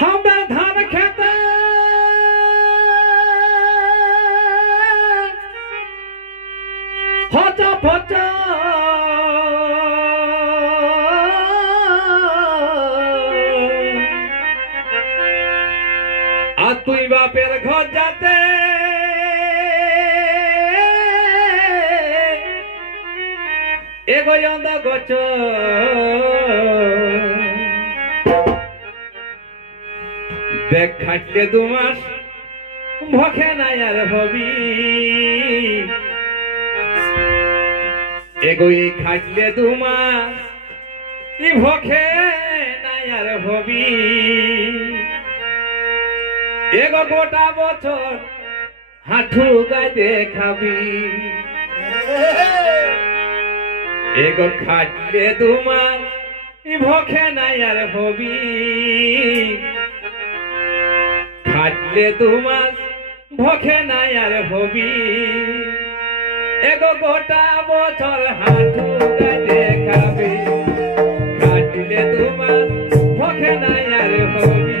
हमरा धान खेते होचा फोचा आ तुई बापेर घर जाते एगो यंदा गच देख खाटले दु मास भखे ना यार हबी एगो ई खाटले दु मास ई भखे ना यार हबी एगो गोटा बछर हाथू गाय देखाबी एगो खाटले दु मास ई भखे ना यार हबी खाटले दु मास भखे ना यार हबी एगो गोटा बछर हाथू गाय देखाबी खाटले दु मास भखे ना यार हबी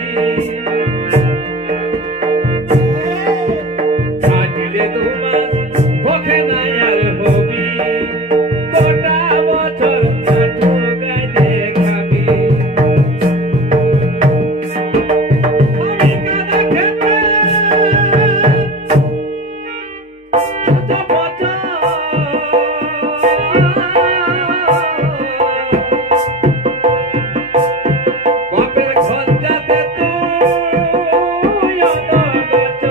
खाटले दु मास भखे ना यार हबी गोटा बछर हाथू गाय देखाबी আমি কাদা খেতে ছোট পচা বাপের ঘর যাতে তুই অত গছ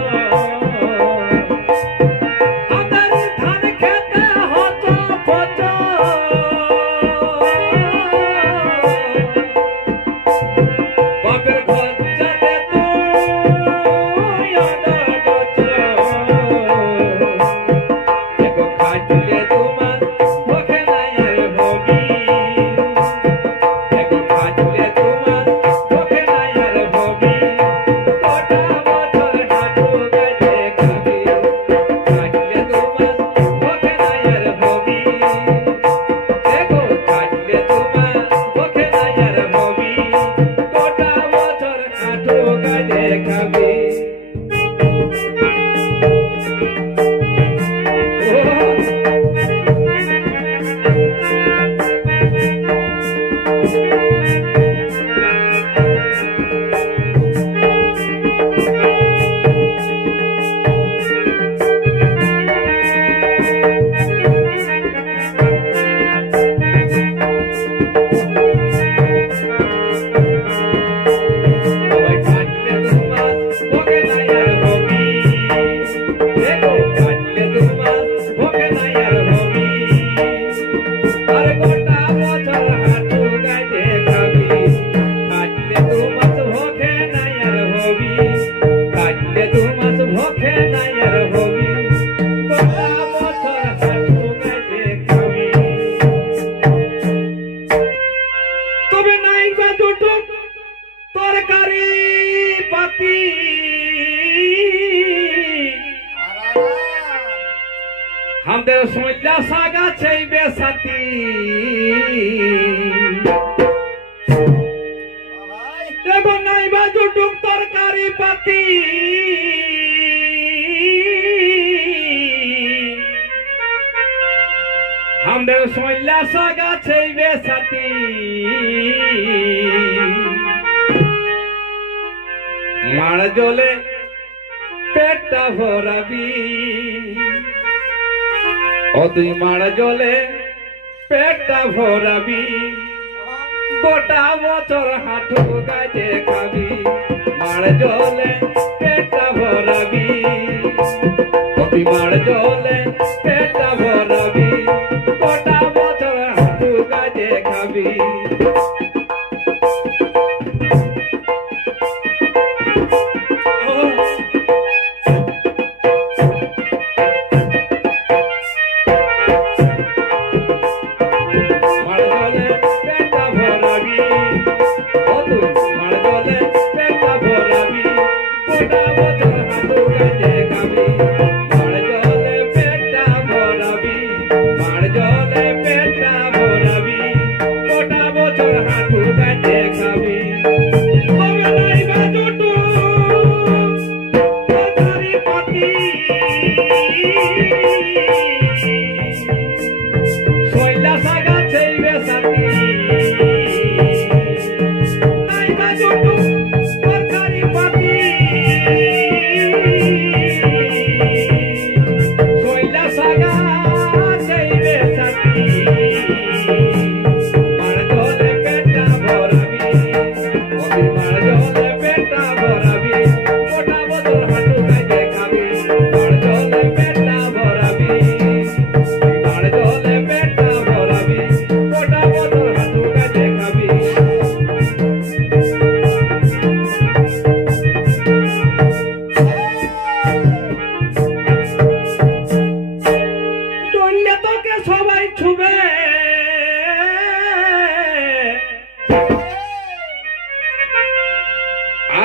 আমাদের ধান খেতে হত পচা বাপের ঘর যাতে তুই অত গছ এগো খাটলে দু মাস ভকে না আর হবি এগো খাটলে দু মাস ভকে না আর হবি গোটা বছর হাঁটু গায় দেখাবি খাটলে দু মাস ভকে না আর হবি এগো খাটলে দু মাস ভকে না আর হবি গোটা বছর হাঁটু গায় দেখাবি সবাই খাটলে দু মাস ভকে না আর হবি এগো খাটলে দু মাস ভকে না আর হবি আর গোটা বছর হাঁটু গায় দেখাবি খাটলে দু মাস ভকে না আর হবি খাটলে দু মাস ভকে না আর হবি গোটা বছর হাঁটু গায় দেখাবি তবে নাই বা দুটুক তরকারি পাতি আমাদের সইলা সাগা চাই বেসাতি এগো নাই বা দুটুক তরকারি পাতি আমাদের সইলা সাগা চাই বেসাতি মার জলে পেটটা ভরাবি ও তুই মার জলে পেটটা ভরাবি গোটা বছর হাঁটু গায় দেখাবি মার জলে পেটটা ভরাবি ও তুই মার জলে পেটটা ভরাবি গোটা বছর হাঁটু গায় দেখাবি মার জলে পেটটা ভরাবি ও তুই মার জলে পেটটা ভরাবি গোটা বছর হাঁটু গায় দেখাবি মার জলে পেটটা ভরাবি মার জলে পেটটা ভরাবি গোটা বছর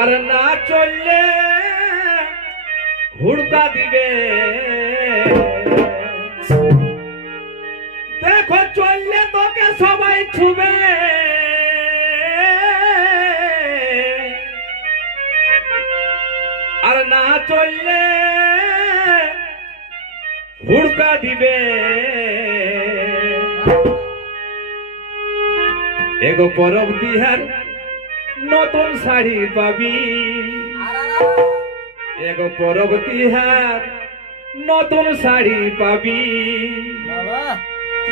আর না চললে হুড়কা দিবে দেখো চললে তোকে সবাই ছুবে আর না চললে হুড়কা দিবে এগো পরব দিহার নতুন শাড়ি পাবি এগো পরব দিহার নতুন শাড়ি পাবি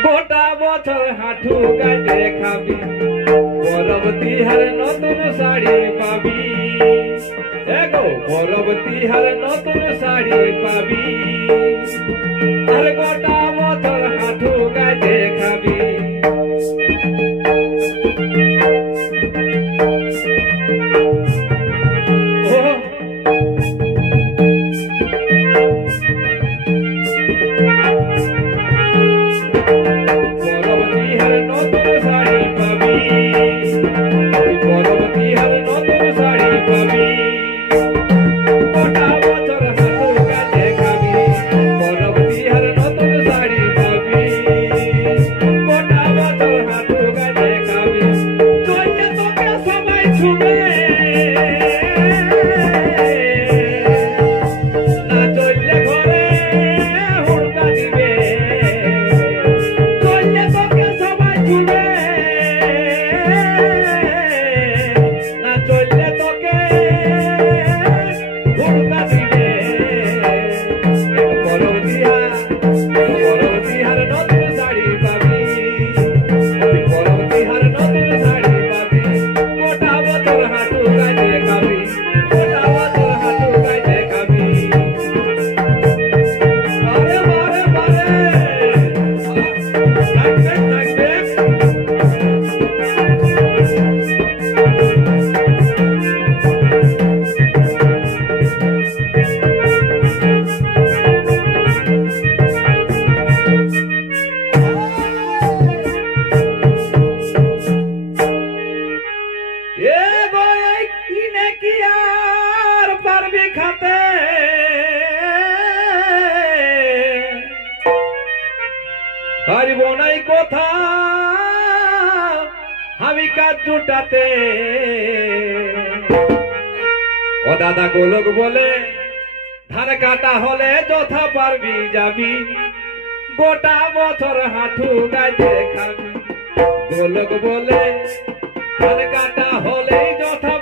গোটা বছর হাঁটু গাইতে খাবি পরব দিহার নতুন শাড়ি পাবি এগো পরব দিহার নতুন শাড়ি পাবি আর গোটা বছর হাঁটু গাইতে খাবি পারিব নাই কথা আমি কাজ জুটাতে ও দাদা গোলক বলে ধান কাটা হলে যথা পারবি যাবি গোটা বছর হাঁটু গাইতে খাবি গোলক বলে ধান কাটা হলে যথা